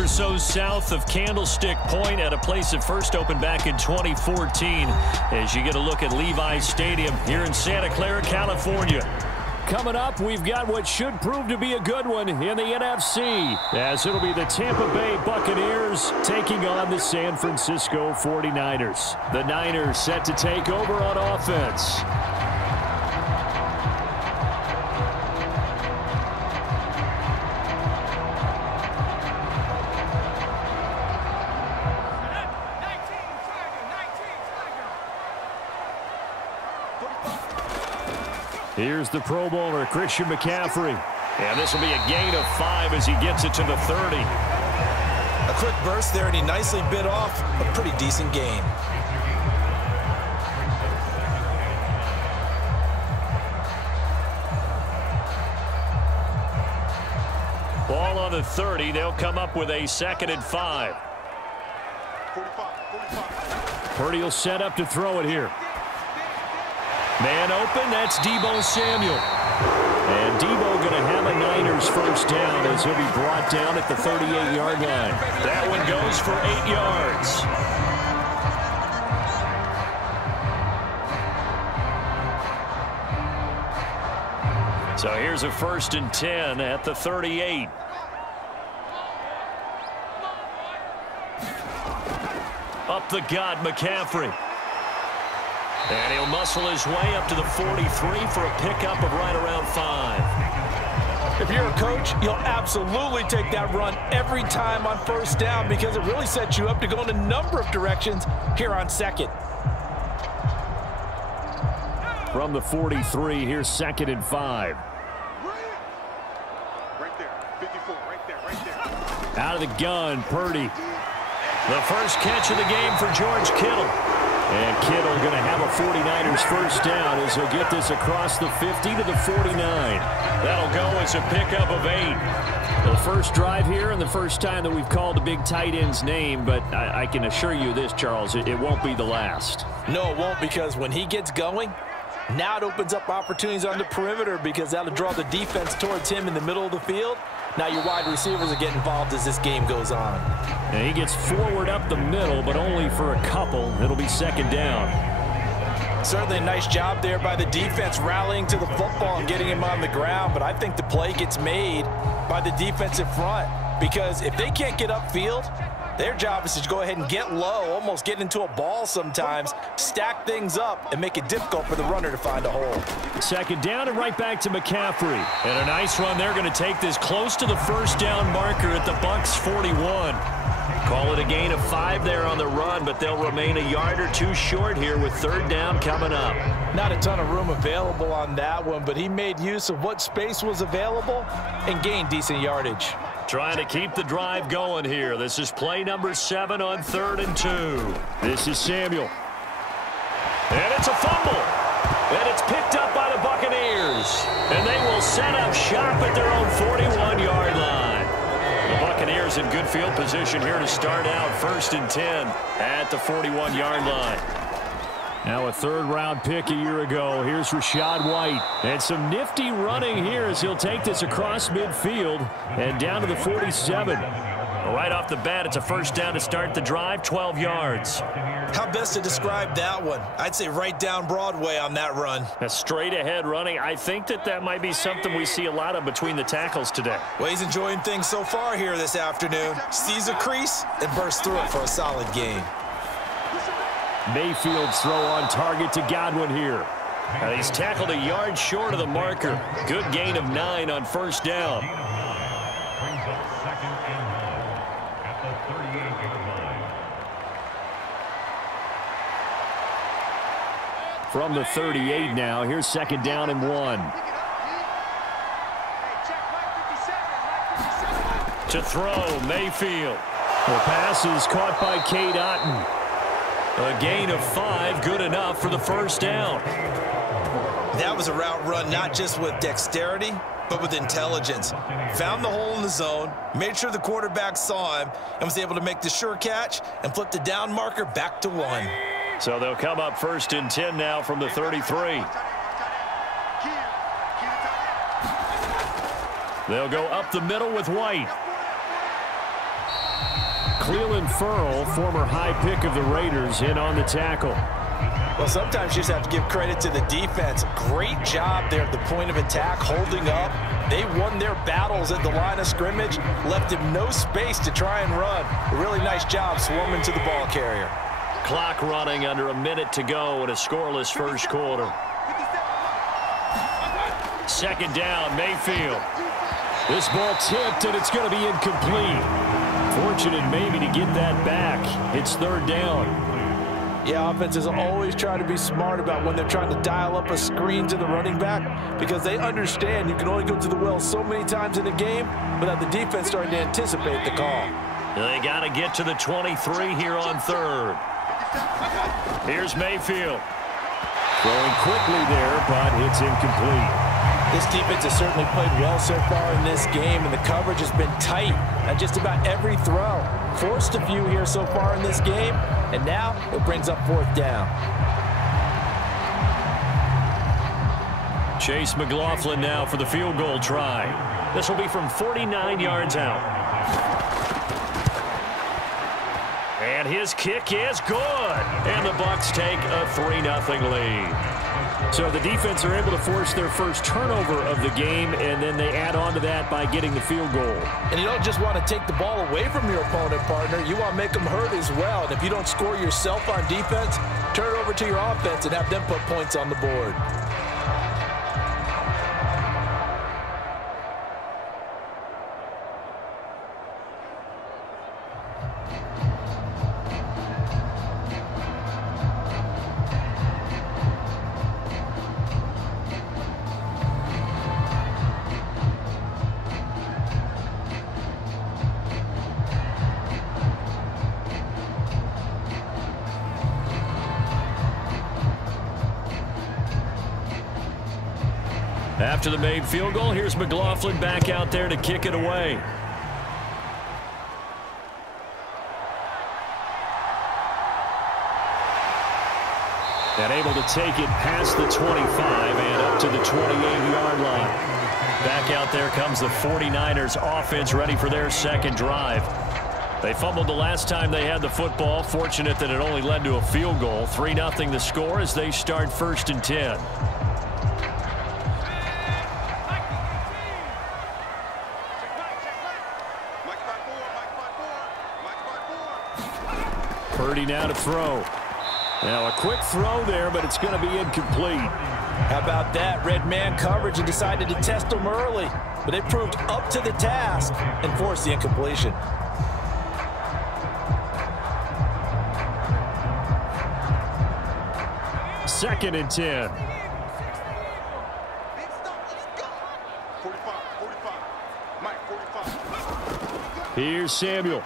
or so south of Candlestick Point at a place that first opened back in 2014 as you get a look at Levi's Stadium here in Santa Clara, California. Coming up, we've got what should prove to be a good one in the NFC, as it'll be the Tampa Bay Buccaneers taking on the San Francisco 49ers. The Niners set to take over on offense. Here's the Pro Bowler, Christian McCaffrey. And this will be a gain of 5 as he gets it to the 30. A quick burst there, and he nicely bit off a pretty decent gain. Ball on the 30. They'll come up with a 2nd and 5. 45. Purdy will set up to throw it here. Man open, that's Deebo Samuel. And Deebo going to have a Niners first down as he'll be brought down at the 38-yard line. That one goes for 8 yards. So here's a 1st and 10 at the 38. Up the gut, McCaffrey. And he'll muscle his way up to the 43 for a pickup of right around 5. If you're a coach, you'll absolutely take that run every time on first down because it really sets you up to go in a number of directions here on 2nd. From the 43, here's 2nd and 5. Right there. 54. Right there. Out of the gun, Purdy. The first catch of the game for George Kittle. And Kittle going to have a 49ers first down as he'll get this across the 50 to the 49. That'll go as a pickup of 8. The first drive here and the first time that we've called a big tight end's name, but I can assure you this, Charles, it won't be the last. No, it won't, because when he gets going, now it opens up opportunities on the perimeter because that'll draw the defense towards him in the middle of the field. Now your wide receivers will get involved as this game goes on. And he gets forward up the middle, but only for a couple. It'll be 2nd down. Certainly a nice job there by the defense rallying to the football and getting him on the ground, but I think the play gets made by the defensive front because if they can't get upfield, their job is to go ahead and get low, almost get into a ball sometimes, stack things up, and make it difficult for the runner to find a hole. 2nd down and right back to McCaffrey. And a nice run. They're going to take this close to the first down marker at the Bucs 41. Call it a gain of 5 there on the run, but they'll remain a yard or 2 short here with 3rd down coming up. Not a ton of room available on that one, but he made use of what space was available and gained decent yardage. Trying to keep the drive going here. This is play number 7 on 3rd and 2. This is Samuel. And it's a fumble. And it's picked up by the Buccaneers. And they will set up shop at their own 41-yard line. The Buccaneers in good field position here to start out 1st and 10 at the 41-yard line. Now a 3rd-round pick a year ago. Here's Rachaad White. And some nifty running here as he'll take this across midfield and down to the 47. Right off the bat, it's a first down to start the drive, 12 yards. How best to describe that one? I'd say right down Broadway on that run. A straight-ahead running. I think that might be something we see a lot of between the tackles today. Well, he's enjoying things so far here this afternoon. Sees a crease and bursts through it for a solid gain. Mayfield's throw on target to Godwin here. And he's tackled a yard short of the marker. Good gain of 9 on first down. Brings up 2nd and 9 at the 38-yard line. From the 38 now, here's 2nd down and 1. To throw, Mayfield. The pass is caught by Cade Otton. A gain of 5, good enough for the first down. That was a route run not just with dexterity, but with intelligence. Found the hole in the zone, made sure the quarterback saw him, and was able to make the sure catch and flip the down marker back to 1. So they'll come up 1st and 10 now from the 33. They'll go up the middle with White. Cleveland Ferrell, former high pick of the Raiders, in on the tackle. Well, sometimes you just have to give credit to the defense. Great job there at the point of attack, holding up. They won their battles at the line of scrimmage, left him no space to try and run. A really nice job swarming to the ball carrier. Clock running, under a minute to go in a scoreless first quarter. Second down, Mayfield. This ball tipped, and it's going to be incomplete. Fortunate maybe to get that back. It's third down. Yeah, offenses always try to be smart about when they're trying to dial up a screen to the running back, because they understand you can only go to the well so many times in a game without the defense starting to anticipate the call. They got to get to the 23 here on third. Here's Mayfield. Throwing quickly there, but it's incomplete. This defense has certainly played well so far in this game, and the coverage has been tight on just about every throw. Forced a few here so far in this game, and now it brings up fourth down. Chase McLaughlin now for the field goal try. This will be from 49 yards out. And his kick is good. And the Bucs take a 3-0 lead. So the defense are able to force their first turnover of the game, and then they add on to that by getting the field goal. And you don't just want to take the ball away from your opponent, partner. You want to make them hurt as well. And if you don't score yourself on defense, turn it over to your offense and have them put points on the board. After the made field goal, here's McLaughlin back out there to kick it away. And able to take it past the 25 and up to the 28-yard line. Back out there comes the 49ers offense, ready for their second drive. They fumbled the last time they had the football. Fortunate that it only led to a field goal. 3-0 the score as they start 1st and 10. Purdy now to throw. Now a quick throw there, but it's going to be incomplete. How about that? Red man coverage and decided to test them early. But they proved up to the task and forced the incompletion. Second and 10. 45. Mike, 45. Here's Samuel.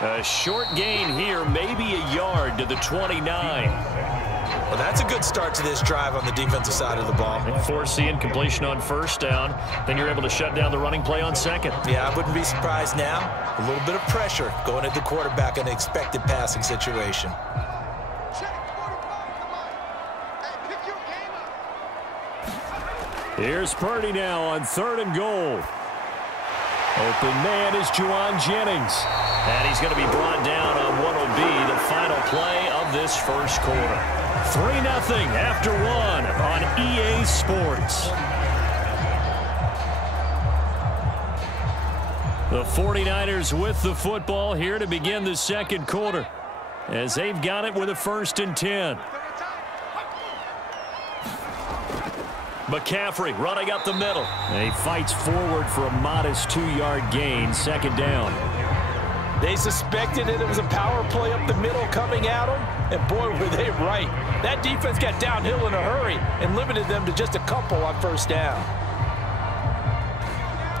A short gain here, maybe a yard to the 29. Well, that's a good start to this drive on the defensive side of the ball. And force the incompletion on first down. Then you're able to shut down the running play on second. Yeah, I wouldn't be surprised now. A little bit of pressure going at the quarterback in an expected passing situation. Here's Purdy now on 3rd and goal. Open man is Juwan Jennings. And he's going to be brought down on what will be the final play of this first quarter. 3-0 after 1 on EA Sports. The 49ers with the football here to begin the second quarter, as they've got it with a 1st and 10. McCaffrey running up the middle. He fights forward for a modest 2-yard gain. 2nd down. They suspected it was a power play up the middle coming at them, and boy, were they right. That defense got downhill in a hurry and limited them to just a couple on 1st down.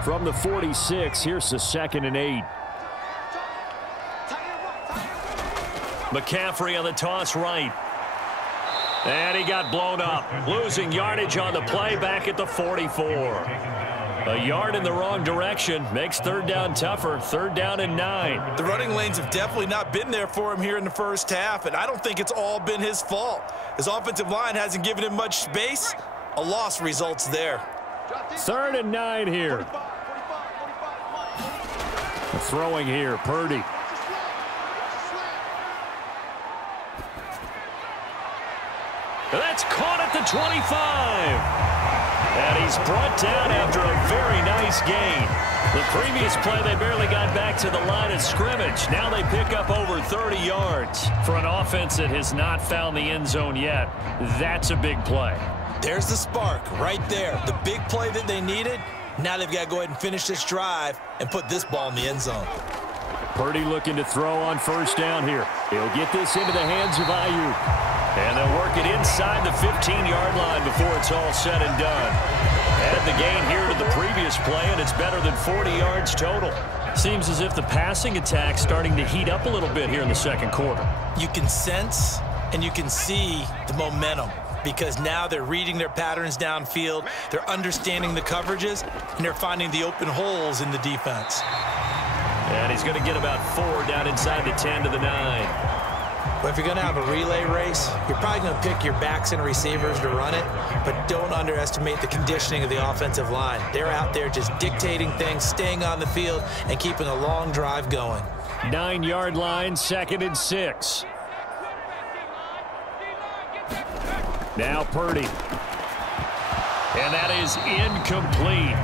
From the 46, here's the 2nd and 8. McCaffrey on the toss right. And he got blown up, losing yardage on the play back at the 44. A yard in the wrong direction makes 3rd down tougher. 3rd down and 9. The running lanes have definitely not been there for him here in the first half, and I don't think it's all been his fault. His offensive line hasn't given him much space. A loss results there. 3rd and 9 here. A throwing here. Purdy. That's caught at the 25. And he's brought down after a very nice gain. The previous play, they barely got back to the line of scrimmage. Now they pick up over 30 yards. For an offense that has not found the end zone yet, that's a big play. There's the spark right there. The big play that they needed. Now they've got to go ahead and finish this drive and put this ball in the end zone. Purdy looking to throw on first down here. He'll get this into the hands of Ayuk. And they'll work it inside the 15-yard line before it's all said and done. Add the gain here to the previous play, and it's better than 40 yards total. Seems as if the passing attack's starting to heat up a little bit here in the second quarter. You can sense and you can see the momentum because now they're reading their patterns downfield, they're understanding the coverages, and they're finding the open holes in the defense. And he's going to get about 4 down inside the 10 to the 9. But if you're going to have a relay race, you're probably going to pick your backs and receivers to run it, but don't underestimate the conditioning of the offensive line. They're out there just dictating things, staying on the field, and keeping a long drive going. 9-yard line, 2nd and 6. Now Purdy. And that is incomplete.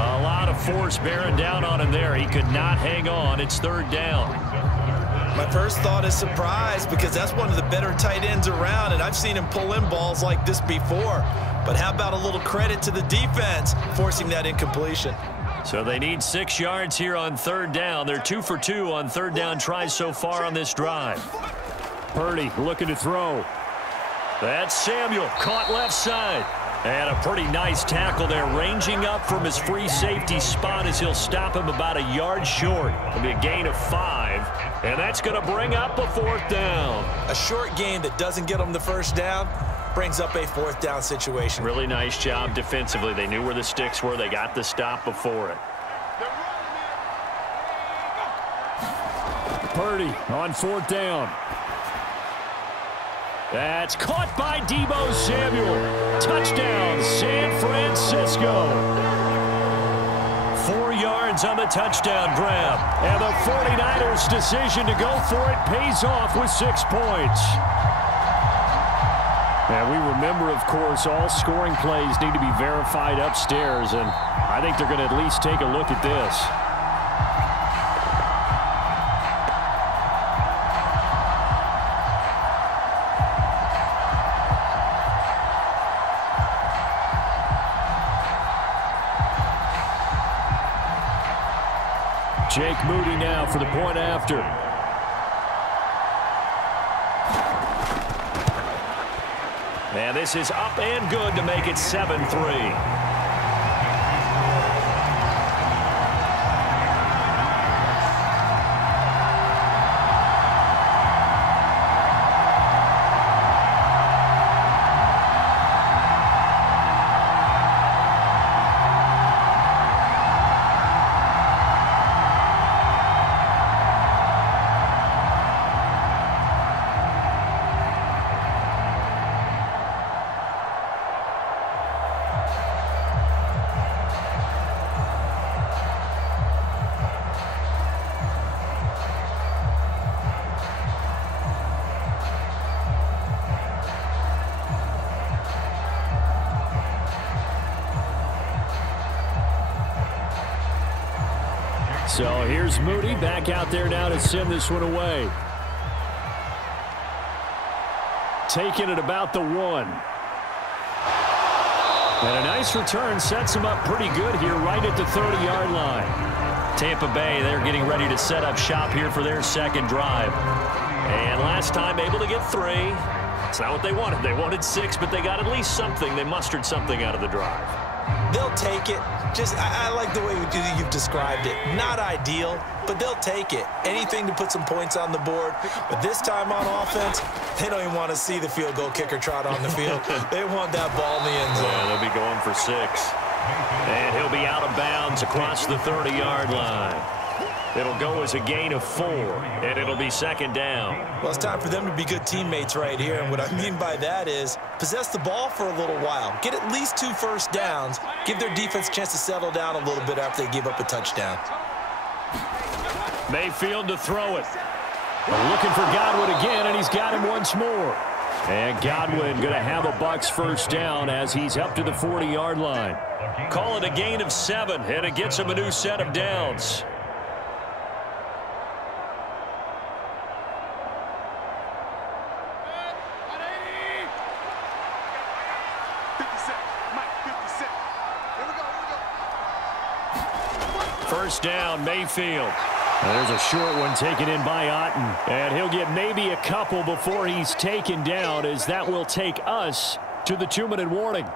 A lot of force bearing down on him there. He could not hang on. It's 3rd down. My first thought is surprise because that's one of the better tight ends around, and I've seen him pull in balls like this before. But how about a little credit to the defense forcing that incompletion? So they need 6 yards here on 3rd down. They're 2 for 2 on 3rd down tries so far on this drive. Purdy looking to throw. That's Samuel, caught left side. And a pretty nice tackle there, ranging up from his free safety spot as he'll stop him about a yard short. It'll be a gain of 5, and that's going to bring up a 4th down. A short gain that doesn't get them the first down brings up a 4th down situation. Really nice job defensively. They knew where the sticks were. They got the stop before it. Purdy on 4th down. That's caught by Deebo Samuel. Touchdown, San Francisco. 4 yards on the touchdown grab. And the 49ers' decision to go for it pays off with 6 points. And we remember, of course, all scoring plays need to be verified upstairs. And I think they're going to at least take a look at this. Jake Moody now for the point after. And this is up and good to make it 7-3. So here's Moody back out there now to send this one away. Taking it about the 1. And a nice return sets him up pretty good here right at the 30-yard line. Tampa Bay, they're getting ready to set up shop here for their 2nd drive. And last time able to get 3. It's not what they wanted. They wanted 6, but they got at least something. They mustered something out of the drive. They'll take it. I like the way you've described it. Not ideal, but they'll take it. Anything to put some points on the board. But this time on offense, they don't even want to see the field goal kicker trot on the field. They want that ball in the end zone. Yeah, they'll be going for 6. And he'll be out of bounds across the 30-yard line. It'll go as a gain of 4, and it'll be 2nd down. Well, it's time for them to be good teammates right here, and what I mean by that is possess the ball for a little while. Get at least 2 first downs. Give their defense a chance to settle down a little bit after they give up a touchdown. Mayfield to throw it. Looking for Godwin again, and he's got him once more. And Godwin going to have a Bucs first down as he's up to the 40-yard line. Call it a gain of 7, and it gets him a new set of downs. First down, Mayfield. There's a short one taken in by Otten. And he'll get maybe a couple before he's taken down, as that will take us to the 2-minute warning.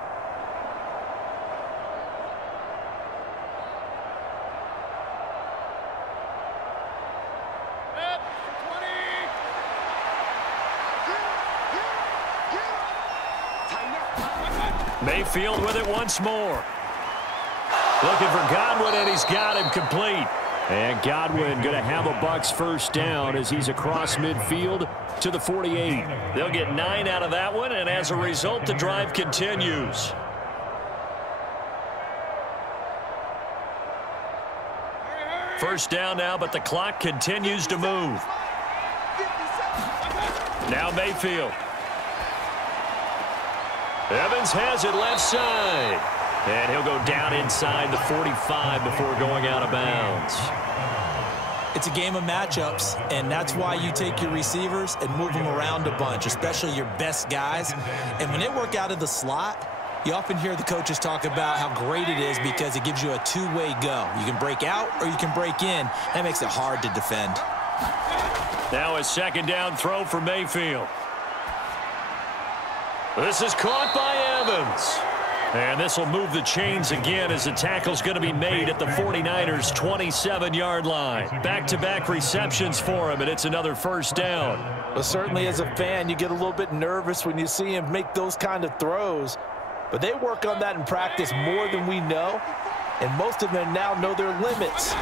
Mayfield with it once more. Looking for Godwin, and he's got him complete. And Godwin going to have a Bucs first down as he's across midfield to the 48. They'll get 9 out of that one, and as a result, the drive continues. First down now, but the clock continues to move. Now Mayfield. Evans has it left side. And he'll go down inside the 45 before going out of bounds. It's a game of matchups, and that's why you take your receivers and move them around a bunch, especially your best guys. And when they work out of the slot, you often hear the coaches talk about how great it is because it gives you a two-way go. You can break out or you can break in. That makes it hard to defend. Now a second down throw for Mayfield. This is caught by Evans. And this will move the chains again as the tackle's going to be made at the 49ers' 27-yard line. Back-to-back receptions for him, and it's another first down. Well, certainly as a fan, you get a little bit nervous when you see him make those kind of throws. But they work on that in practice more than we know. And most of them now know their limits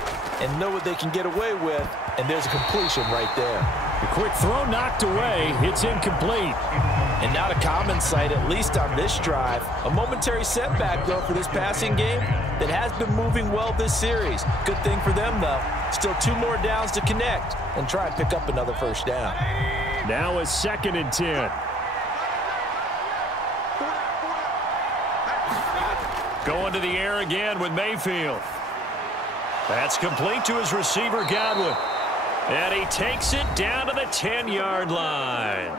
and know what they can get away with. And there's a completion right there. The quick throw knocked away. It's incomplete. And not a common sight, at least on this drive. A momentary setback, though, for this passing game that has been moving well this series. Good thing for them, though. Still 2 more downs to connect and try and pick up another first down. Now a 2nd and 10. Going to the air again with Mayfield. That's complete to his receiver, Godwin. And he takes it down to the 10-yard line.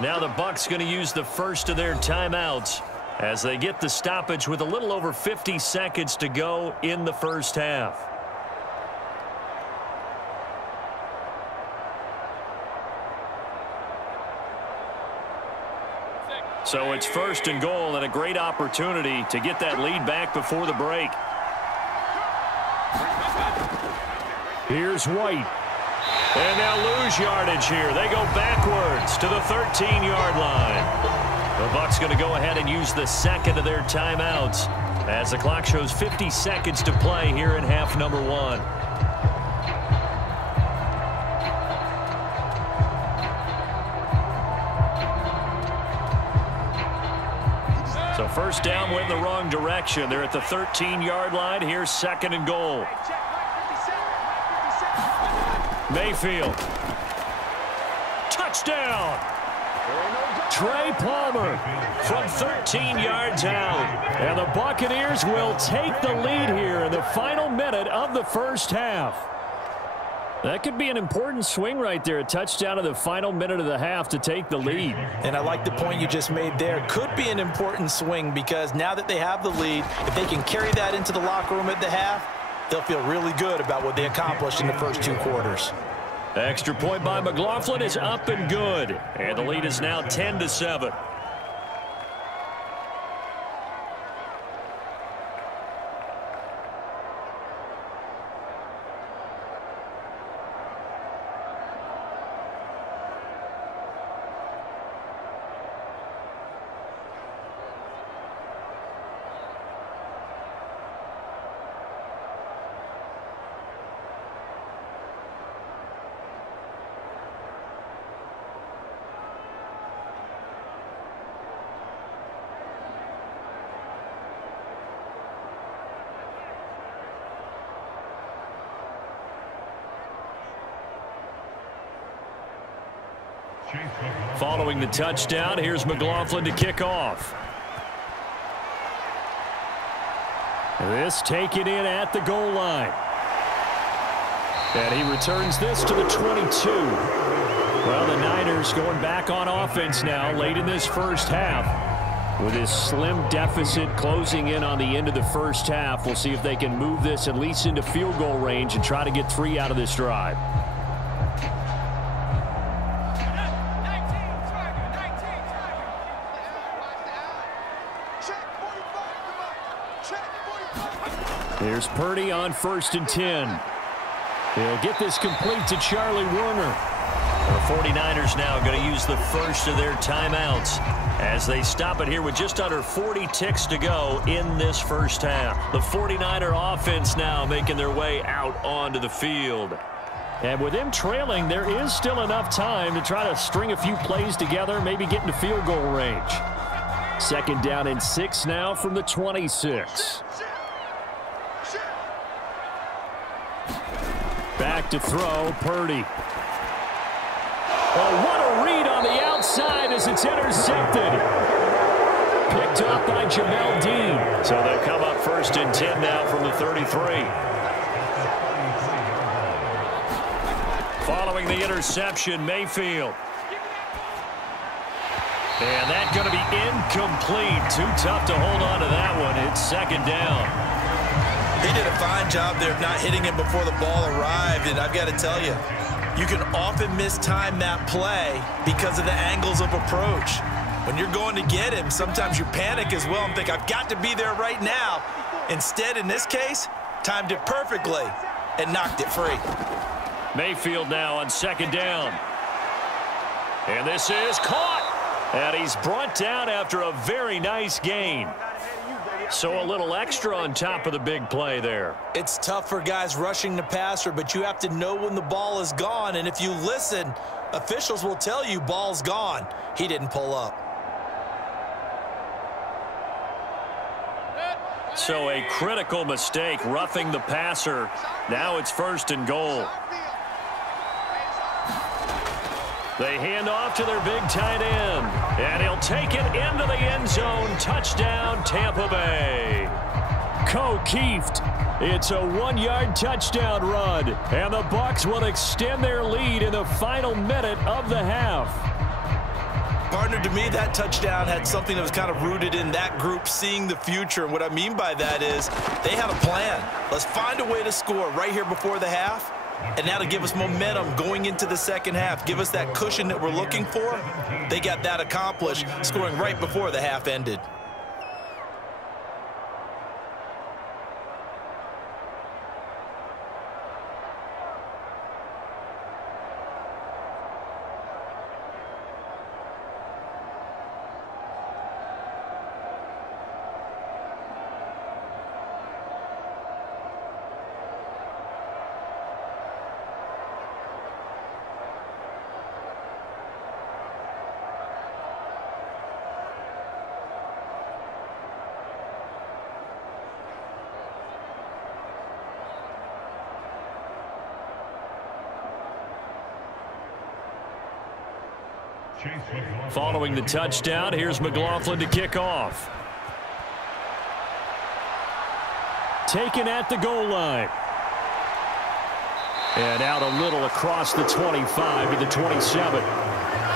Now the Bucs going to use the first of their timeouts as they get the stoppage with a little over 50 seconds to go in the first half. So it's 1st and goal, and a great opportunity to get that lead back before the break. Here's White. And they'll lose yardage here. They go backwards to the 13-yard line. The Bucs going to go ahead and use the second of their timeouts as the clock shows 50 seconds to play here in half number 1. So first down went in the wrong direction. They're at the 13-yard line. Here's 2nd and goal. Mayfield. Touchdown. Trey Palmer from 13 yards out. And the Buccaneers will take the lead here in the final minute of the first half. That could be an important swing right there. A touchdown in the final minute of the half to take the lead. And I like the point you just made there. Could be an important swing because now that they have the lead, if they can carry that into the locker room at the half, they'll feel really good about what they accomplished in the first 2 quarters. Extra point by McLaughlin is up and good. And the lead is now 10-7. Following the touchdown, here's McLaughlin to kick off. This taken in at the goal line. And he returns this to the 22. Well, the Niners going back on offense now late in this first half. With his slim deficit closing in on the end of the first half, we'll see if they can move this at least into field goal range and try to get 3 out of this drive. Here's Purdy on 1st and 10. He'll get this complete to Charlie Warner. The 49ers now going to use the first of their timeouts as they stop it here with just under 40 ticks to go in this first half. The 49er offense now making their way out onto the field. And with them trailing, there is still enough time to try to string a few plays together, maybe get into field goal range. 2nd down and 6 now from the 26. Back to throw, Purdy. Oh, what a read on the outside as it's intercepted. Picked up by Jamel Dean. So they come up 1st and 10 now from the 33. Following the interception, Mayfield. And that's going to be incomplete. Too tough to hold on to that one. It's 2nd down. He did a fine job there of not hitting him before the ball arrived, and I've got to tell you, you can often mistime that play because of the angles of approach. When you're going to get him, sometimes you panic as well and think, I've got to be there right now. Instead, in this case, timed it perfectly and knocked it free. Mayfield now on 2nd down. And this is caught. And he's brought down after a very nice gain. So a little extra on top of the big play there. It's tough for guys rushing the passer, but you have to know when the ball is gone. And if you listen, officials will tell you ball's gone. He didn't pull up. So a critical mistake, roughing the passer. Now it's 1st and goal. They hand off to their big tight end. And he'll take it into the end zone. Touchdown, Tampa Bay. O'Keefe. It's a 1-yard touchdown run. And the Bucs will extend their lead in the final minute of the half. Partner, to me, that touchdown had something that was kind of rooted in that group seeing the future. And what I mean by that is they had a plan. Let's find a way to score right here before the half. And that'll give us momentum going into the second half. Give us that cushion that we're looking for. They got that accomplished, scoring right before the half ended. Following the touchdown, here's McLaughlin to kick off. Taken at the goal line. And out a little across the 25 to the 27.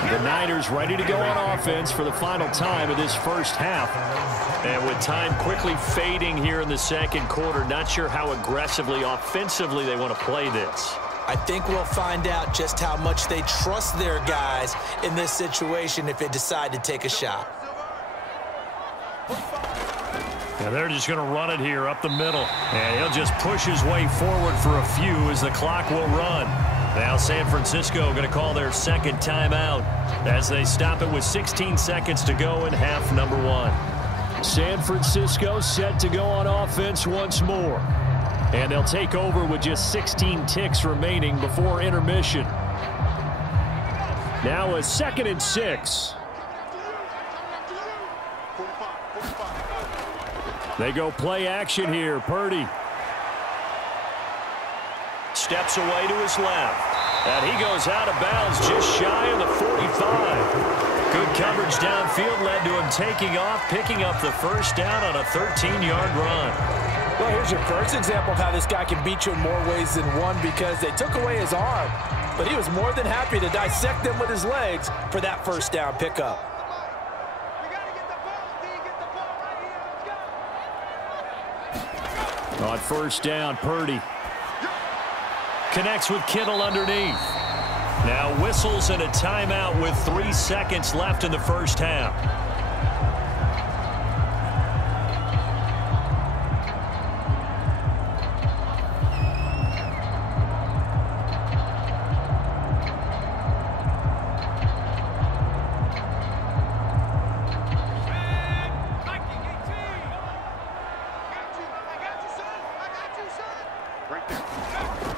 The Niners ready to go on offense for the final time of this first half. And with time quickly fading here in the second quarter, not sure how aggressively, offensively they want to play this. I think we'll find out just how much they trust their guys in this situation if they decide to take a shot. And they're just going to run it here up the middle. And he'll just push his way forward for a few as the clock will run. Now San Francisco going to call their 2nd timeout as they stop it with 16 seconds to go in half number 1. San Francisco set to go on offense once more. And they'll take over with just 16 ticks remaining before intermission. Now a 2nd and 6. They go play action here. Purdy steps away to his left. And he goes out of bounds just shy of the 45. Good coverage downfield led to him taking off, picking up the first down on a 13-yard run. Well, here's your first example of how this guy can beat you in more ways than one, because they took away his arm, but he was more than happy to dissect them with his legs for that first down pickup. On first down, Purdy connects with Kittle underneath. Now whistles and a timeout with 3 seconds left in the first half.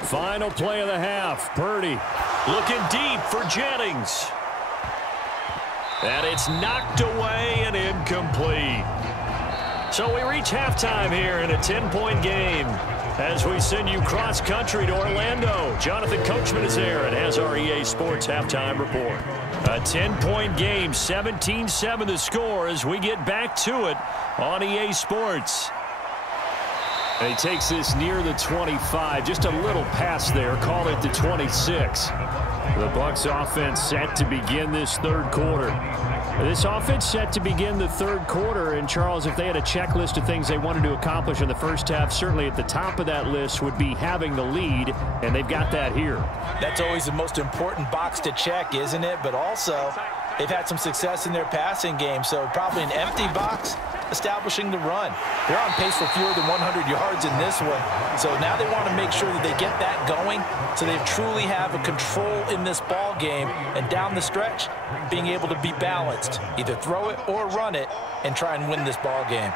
Final play of the half. Purdy looking deep for Jennings. And it's knocked away and incomplete. So we reach halftime here in a 10-point game as we send you cross-country to Orlando. Jonathan Coachman is there and has our EA Sports halftime report. A 10-point game, 17-7 the score as we get back to it on EA Sports. And he takes this near the 25, just a little pass there, call it the 26. The Bucs offense set to begin this third quarter. This offense set to begin the third quarter, and Charles, if they had a checklist of things they wanted to accomplish in the first half, certainly at the top of that list would be having the lead, and they've got that here. That's always the most important box to check, isn't it? But also, they've had some success in their passing game, so probably an empty box establishing the run. They're on pace for fewer than 100 yards in this one, so now they want to make sure that they get that going so they truly have a control in this ball game, and down the stretch, being able to be balanced, either throw it or run it, and try and win this ball game.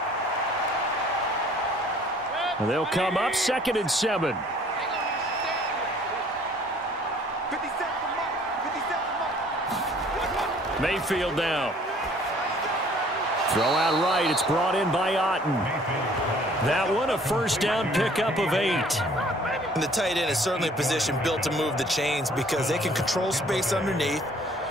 Well, they'll come up 2nd and 7. Mayfield now. Throw out right. It's brought in by Otten. That one a first down pickup of 8. And the tight end is certainly a position built to move the chains because they can control space underneath.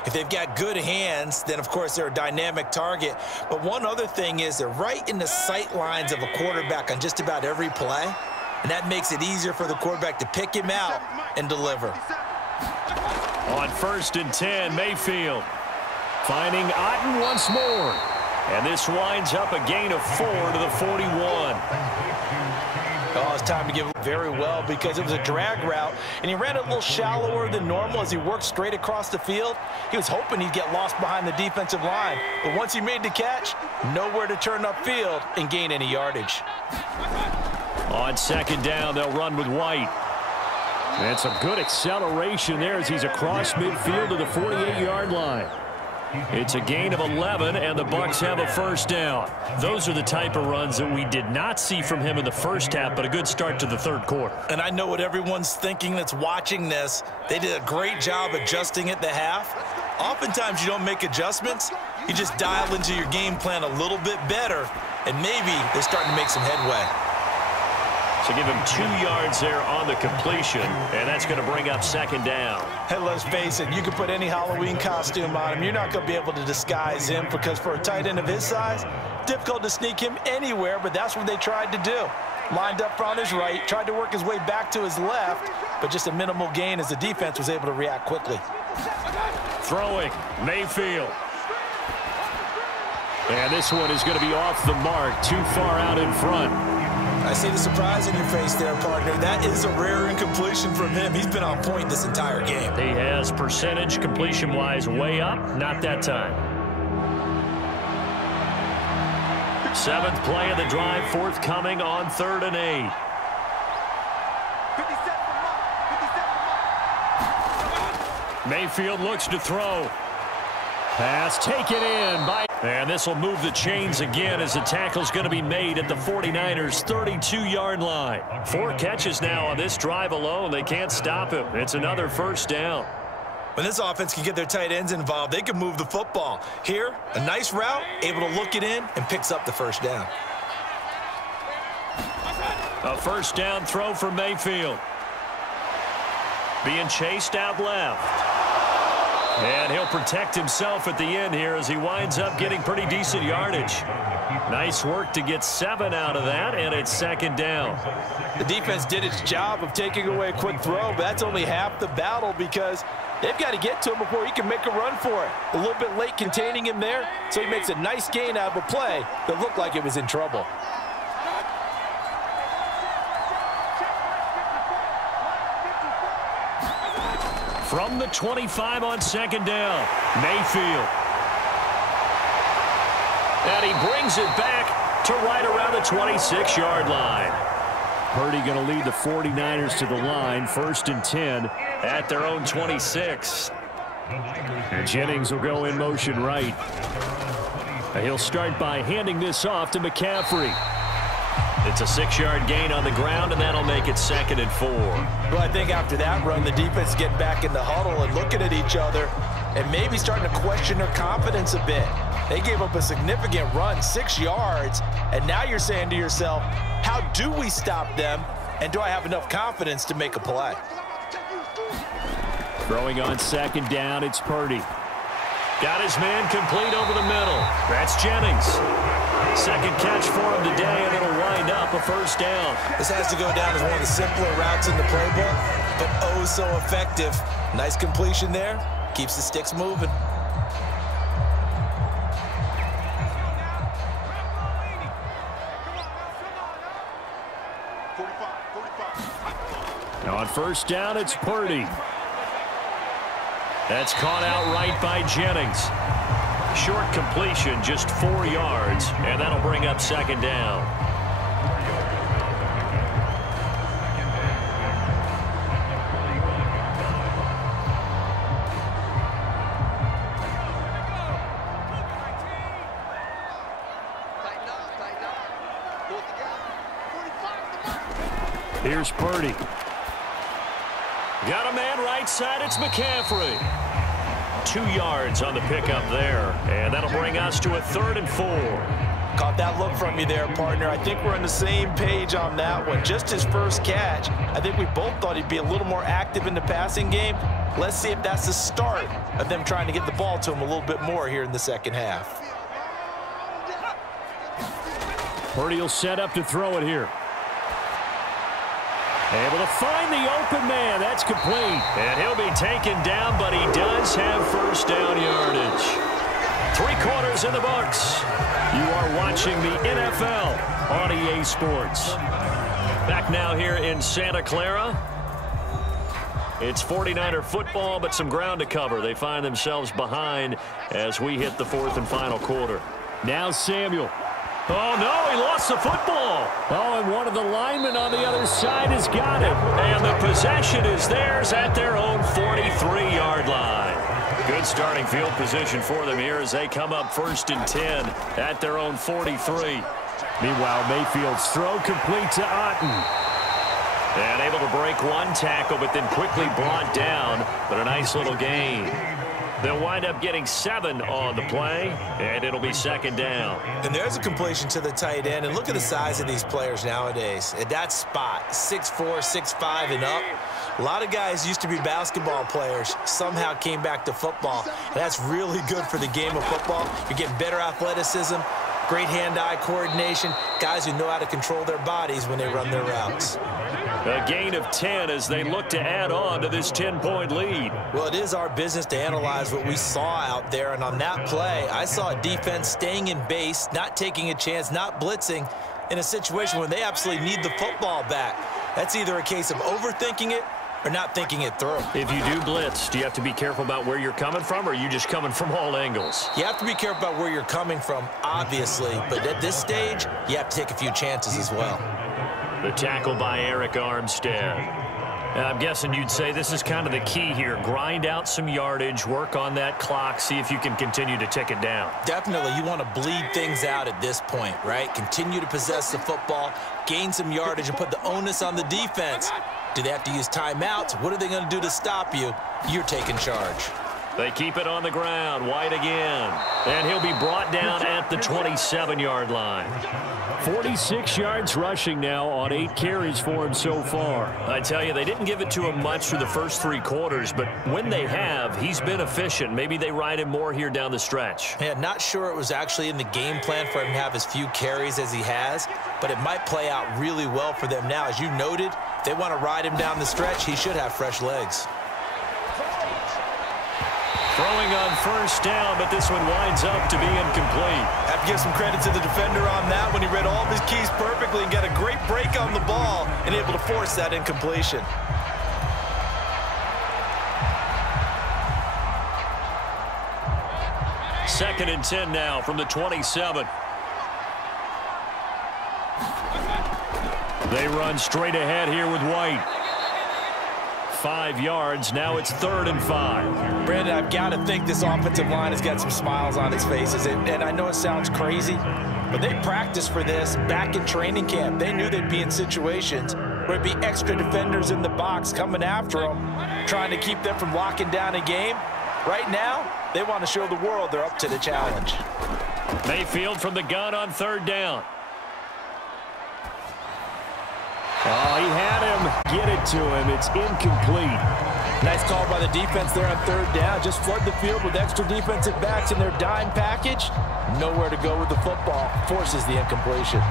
If they've got good hands, then, of course, they're a dynamic target. But one other thing is they're right in the sight lines of a quarterback on just about every play, and that makes it easier for the quarterback to pick him out and deliver. On 1st and 10, Mayfield finding Otten once more. And this winds up a gain of 4 to the 41. Oh, it's time to give it very well because it was a drag route, and he ran a little shallower than normal as he worked straight across the field. He was hoping he'd get lost behind the defensive line, but once he made the catch, nowhere to turn upfield and gain any yardage. On 2nd down, they'll run with White. And some good acceleration there as he's across midfield to the 48-yard line. It's a gain of 11, and the Bucs have a first down. Those are the type of runs that we did not see from him in the first half, but a good start to the third quarter. And I know what everyone's thinking that's watching this. They did a great job adjusting at the half. Oftentimes you don't make adjustments. You just dial into your game plan a little bit better, and maybe they're starting to make some headway. So give him 2 yards there on the completion, and that's going to bring up 2nd down. And let's face it, you can put any Halloween costume on him. You're not going to be able to disguise him because for a tight end of his size, difficult to sneak him anywhere, but that's what they tried to do. Lined up on his right, tried to work his way back to his left, but just a minimal gain as the defense was able to react quickly. Throwing, Mayfield. And this one is going to be off the mark, too far out in front. I see the surprise in your face there, partner. That is a rare incompletion from him. He's been on point this entire game. He has percentage completion-wise way up. Not that time. 7th play of the drive, forthcoming on 3rd and 8. Mayfield looks to throw. Pass taken in by... And this will move the chains again as the tackle's going to be made at the 49ers' 32-yard line. 4 catches now on this drive alone. They can't stop him. It's another first down. When this offense can get their tight ends involved, they can move the football. Here, a nice route, able to look it in, and picks up the first down. A first down throw for Mayfield. being chased out left. And he'll protect himself at the end here as he winds up getting pretty decent yardage. Nice work to get 7 out of that, and it's second down. The defense did its job of taking away a quick throw, but that's only half the battle because they've got to get to him before he can make a run for it. A little bit late containing him there, so he makes a nice gain out of a play that looked like it was in trouble. From the 25 on second down, Mayfield. And he brings it back to right around the 26-yard line. Purdy going to lead the 49ers to the line, 1st and 10 at their own 26. And Jennings will go in motion right. And he'll start by handing this off to McCaffrey. It's a 6-yard gain on the ground, and that'll make it 2nd and 4. Well, I think after that run, the defense is getting back in the huddle and looking at each other and maybe starting to question their confidence a bit. They gave up a significant run, 6 yards, and now you're saying to yourself, how do we stop them, and do I have enough confidence to make a play? Throwing on second down, it's Purdy. Got his man complete over the middle. That's Jennings. Second catch for him today, and it'll wind up a 1st down. This has to go down as one of the simpler routes in the playbook, but oh so effective. Nice completion there. Keeps the sticks moving. Now on 1st down, it's Purdy. That's caught out right by Jennings. Short completion, just 4 yards, and that'll bring up 2nd down. Here's Purdy. Got a man right side, it's McCaffrey. 2 yards on the pickup there, and that'll bring us to a 3rd and 4. Caught that look from you there, partner. I think we're on the same page on that one. Just his first catch, I think we both thought he'd be a little more active in the passing game. Let's see if that's the start of them trying to get the ball to him a little bit more here in the second half. Purdy will set up to throw it here. Able to find the open man. That's complete. And he'll be taken down, but he does have 1st down yardage. 3/4 in the books. You are watching the NFL on EA Sports. Back now here in Santa Clara. It's 49er football, but some ground to cover. They find themselves behind as we hit the 4th and final quarter. Now Samuel. Oh, no, he lost the football. Oh, and one of the linemen on the other side has got it. And the possession is theirs at their own 43-yard line. Good starting field position for them here as they come up 1st and 10 at their own 43. Meanwhile, Mayfield's throw complete to Otten. And able to break one tackle, but then quickly brought down, but a nice little gain. They'll wind up getting 7 on the play, and it'll be 2nd down. And there's a completion to the tight end. And look at the size of these players nowadays. At that spot, 6'4", 6'5", and up. A lot of guys used to be basketball players, somehow came back to football. And that's really good for the game of football. You're getting better athleticism, great hand-eye coordination, guys who know how to control their bodies when they run their routes. A gain of 10 as they look to add on to this 10-point lead. Well, it is our business to analyze what we saw out there, and on that play, I saw a defense staying in base, not taking a chance, not blitzing, in a situation where they absolutely need the football back. That's either a case of overthinking it or not thinking it through. If you do blitz, do you have to be careful about where you're coming from, or are you just coming from all angles? You have to be careful about where you're coming from, obviously, but at this stage, you have to take a few chances as well. The tackle by Eric Armstead. And I'm guessing you'd say this is kind of the key here. Grind out some yardage, work on that clock, see if you can continue to tick it down. Definitely, you want to bleed things out at this point, right? Continue to possess the football, gain some yardage, and put the onus on the defense. Do they have to use timeouts? What are they going to do to stop you? You're taking charge. They keep it on the ground. White again. And he'll be brought down at the 27-yard line. 46 yards rushing now on 8 carries for him so far. I tell you, they didn't give it to him much through the first 3 quarters, but when they have, he's been efficient. Maybe they ride him more here down the stretch. Yeah, not sure it was actually in the game plan for him to have as few carries as he has, but it might play out really well for them now. As you noted, if they want to ride him down the stretch, he should have fresh legs. Throwing on first down, but this one winds up to be incomplete. Have to give some credit to the defender on that when he read all of his keys perfectly and got a great break on the ball and able to force that incompletion. Second and 10 now from the 27. They run straight ahead here with White. 5 yards. Now it's 3rd and 5. Brandon, I've got to think this offensive line has got some smiles on its faces. And I know it sounds crazy, but they practiced for this back in training camp. They knew they'd be in situations where it'd be extra defenders in the box coming after them, trying to keep them from locking down a game. Right now, they want to show the world they're up to the challenge. Mayfield from the gun on 3rd down. Oh, he had him. Get it to him. It's incomplete. Nice call by the defense there on 3rd down. Just flood the field with extra defensive backs in their dime package. Nowhere to go with the football. Forces the incompletion.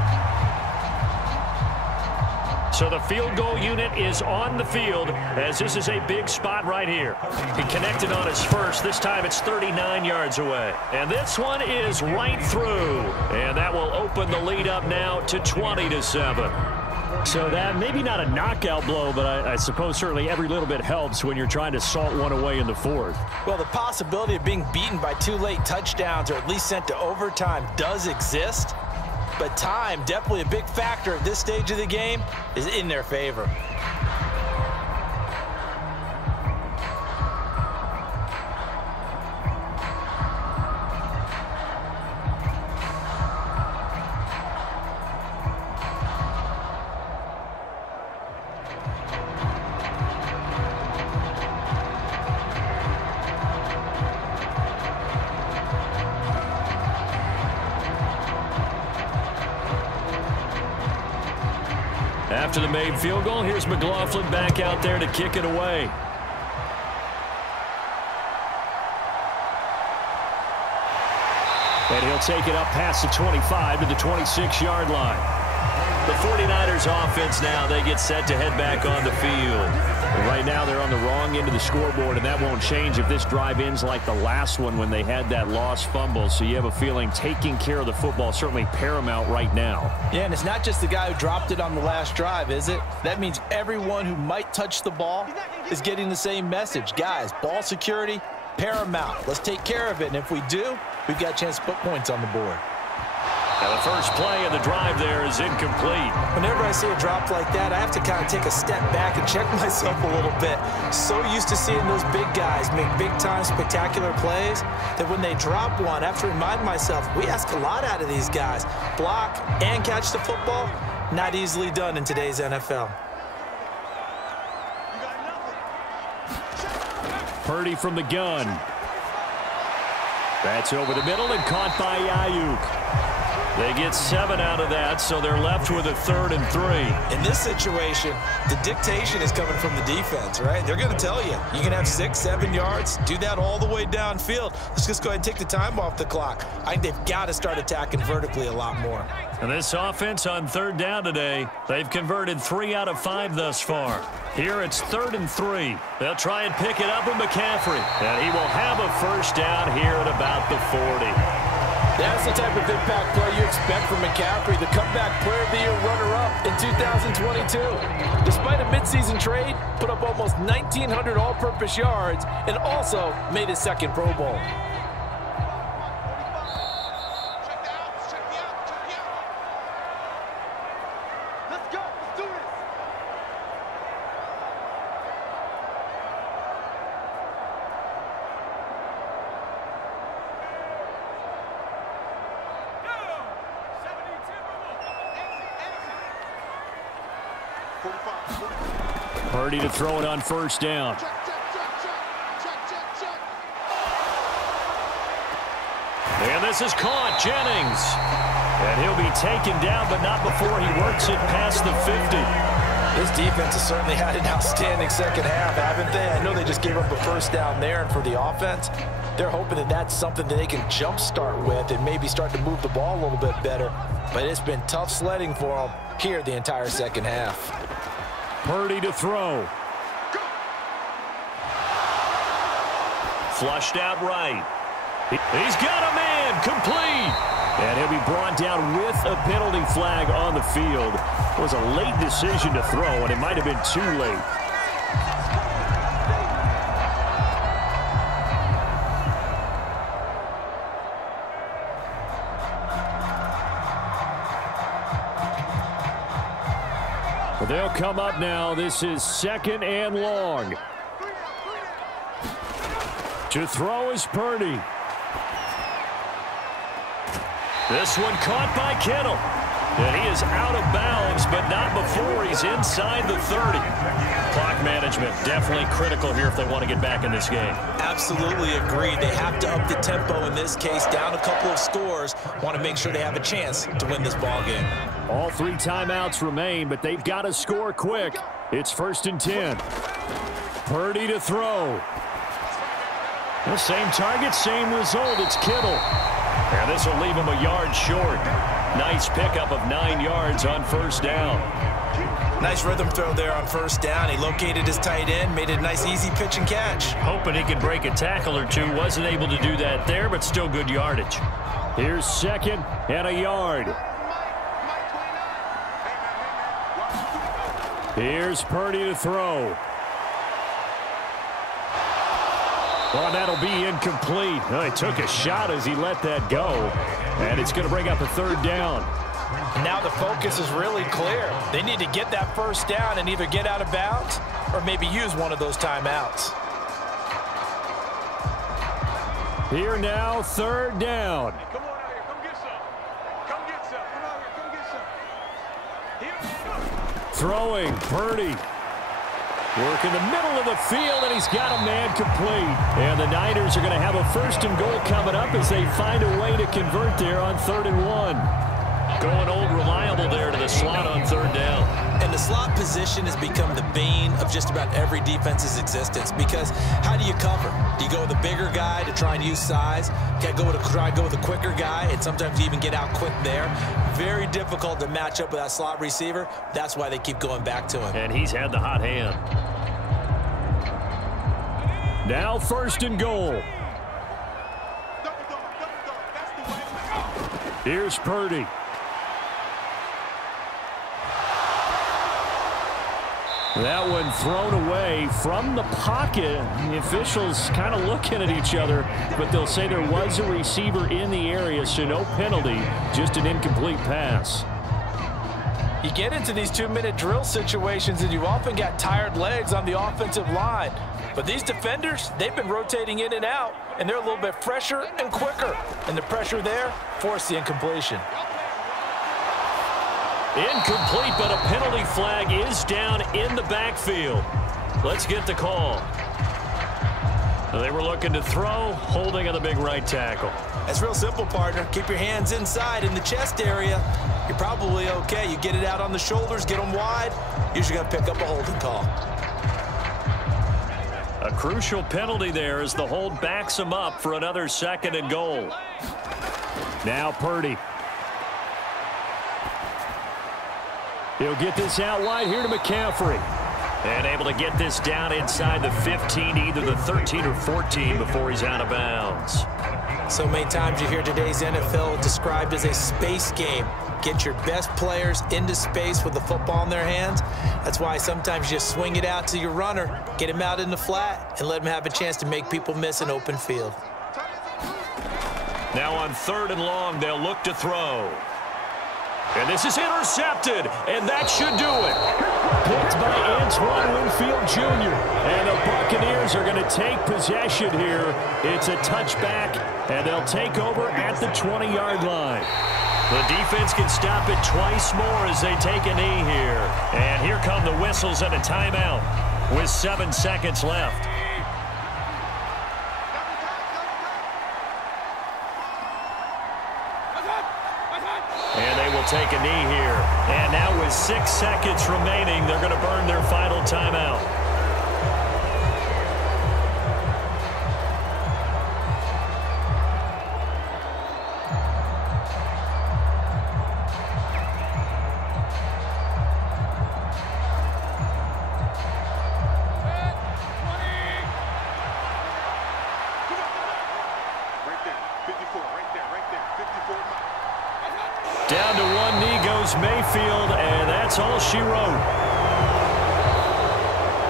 So the field goal unit is on the field as this is a big spot right here. He connected on his first. This time it's 39 yards away. And this one is right through. And that will open the lead up now to 20-7. So that maybe not a knockout blow, but I suppose certainly every little bit helps when you're trying to salt one away in the 4th. Well, the possibility of being beaten by 2 late touchdowns or at least sent to overtime does exist. But time, definitely a big factor at this stage of the game, is in their favor. After the made field goal, here's McLaughlin back out there to kick it away. And he'll take it up past the 25 to the 26-yard line. The 49ers offense now, they get set to head back on the field. Right now they're on the wrong end of the scoreboard, and that won't change if this drive ends like the last one when they had that lost fumble. So you have a feeling taking care of the football certainly paramount right now. Yeah, and it's not just the guy who dropped it on the last drive, is it? That means everyone who might touch the ball is getting the same message. Guys, ball security, paramount. Let's take care of it, and if we do, we've got a chance to put points on the board. Now the first play of the drive there is incomplete. Whenever I see a drop like that, I have to kind of take a step back and check myself a little bit. So used to seeing those big guys make big-time spectacular plays that when they drop one, I have to remind myself, we ask a lot out of these guys. Block and catch the football, not easily done in today's NFL. Purdy from the gun. That's over the middle and caught by Ayuk. They get 7 out of that, so they're left with a 3rd and 3. In this situation, the dictation is coming from the defense, right? They're going to tell you, you can have 6, 7 yards, do that all the way downfield. Let's just go ahead and take the time off the clock. I think they've got to start attacking vertically a lot more. And this offense on 3rd down today, they've converted 3 out of 5 thus far. Here it's 3rd and 3. They'll try and pick it up with McCaffrey. And he will have a first down here at about the 40. That's the type of impact play you expect from McCaffrey, the comeback player of the year runner-up in 2022. Despite a midseason trade, put up almost 1,900 all-purpose yards and also made his 2nd Pro Bowl. Purdy to throw it on first down. And this is caught, Jennings. And he'll be taken down, but not before he works it past the 50. This defense has certainly had an outstanding second half, haven't they? I know they just gave up a first down there, and for the offense, they're hoping that that's something that they can jumpstart with and maybe start to move the ball a little bit better. But it's been tough sledding for them here the entire second half. Purdy to throw. Flushed out right. He's got a man, complete. And he'll be brought down with a penalty flag on the field. It was a late decision to throw, and it might have been too late. Well, they'll come up now. This is 2nd and long. To throw is Purdy. This one caught by Kittle. And he is out of bounds, but not before he's inside the 30. Clock management definitely critical here if they want to get back in this game. Absolutely agreed. They have to up the tempo in this case, down a couple of scores. Want to make sure they have a chance to win this ball game. All 3 timeouts remain, but they've got to score quick. It's 1st and 10. Purdy to throw. The same target, same result. It's Kittle. And this will leave him a yard short. Nice pickup of 9 yards on 1st down. Nice rhythm throw there on 1st down. He located his tight end, made it a nice easy pitch and catch. Hoping he could break a tackle or two. Wasn't able to do that there, but still good yardage. Here's 2nd and a yard. Here's Purdy to throw. Well, that'll be incomplete. Well, he took a shot as he let that go. And it's going to bring up a 3rd down. Now the focus is really clear. They need to get that 1st down and either get out of bounds or maybe use one of those timeouts. Here now, 3rd down. Come on out here. Come get some. Come get some. Come out here. Come get some. Throwing, Purdy. Work in the middle of the field, and he's got a man complete. And the Niners are going to have a 1st and goal coming up as they find a way to convert there on 3rd and 1. Going old reliable there to the slot on 3rd down. And the slot position has become the bane of just about every defense's existence because how do you cover? Do you go with a bigger guy to try and use size? Can't go with try and go with a quicker guy, and sometimes you even get out quick there. Very difficult to match up with that slot receiver. That's why they keep going back to him. And he's had the hot hand. Now 1st and goal. Here's Purdy. That one thrown away from the pocket. The officials kind of looking at each other, but they'll say there was a receiver in the area, so no penalty, just an incomplete pass. You get into these 2-minute drill situations, and you often got tired legs on the offensive line. But these defenders, they've been rotating in and out, and they're a little bit fresher and quicker. And the pressure there forced the incompletion. Incomplete, but a penalty flag is down in the backfield. Let's get the call. They were looking to throw, holding on the big right tackle. That's real simple, partner. Keep your hands inside in the chest area. You're probably okay. You get it out on the shoulders, get them wide. Usually going to pick up a holding call. A crucial penalty there as the hold backs him up for another 2nd and goal. Now Purdy. He'll get this out wide here to McCaffrey. And able to get this down inside the 15, either the 13 or 14 before he's out of bounds. So many times you hear today's NFL described as a space game. Get your best players into space with the football in their hands. That's why sometimes you just swing it out to your runner, get him out in the flat, and let him have a chance to make people miss an open field. Now on 3rd and long, they'll look to throw. And this is intercepted, and that should do it. Picked by Antoine Winfield Jr. And the Buccaneers are going to take possession here. It's a touchback, and they'll take over at the 20-yard line. The defense can stop it twice more as they take a knee here. And here come the whistles and a timeout with 7 seconds left. take a knee here. And now with 6 seconds remaining, they're going to burn their final timeout. Down to one knee goes Mayfield, and that's all she wrote.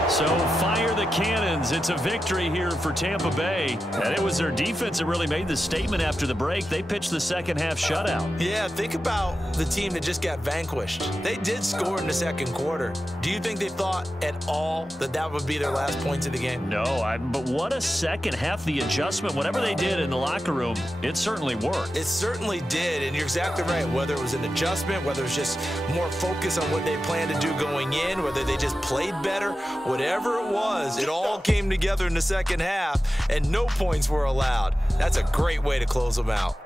So fire the cannons. It's a victory here for Tampa Bay. And it was their defense that really made the statement after the break. They pitched the second half shutout. Yeah, think about the team that just got vanquished. They did score in the second quarter. Do you think they thought at all that that would be their last points of the game? No, but what a second half. The adjustment, whatever they did in the locker room, it certainly worked. It certainly did, and you're exactly right. Whether it was an adjustment, whether it was just more focus on what they planned to do going in, whether they just played better, whatever it was, it all came together in the second half, and no points were allowed. That's a great way to close them out.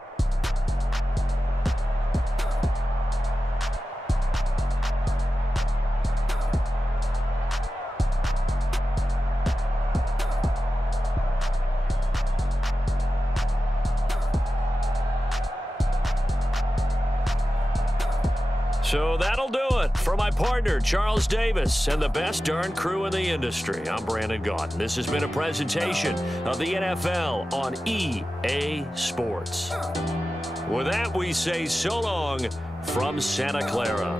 So that'll do it for my partner, Charles Davis, and the best darn crew in the industry. I'm Brandon Gaudin. This has been a presentation of the NFL on EA Sports. With that, we say so long from Santa Clara.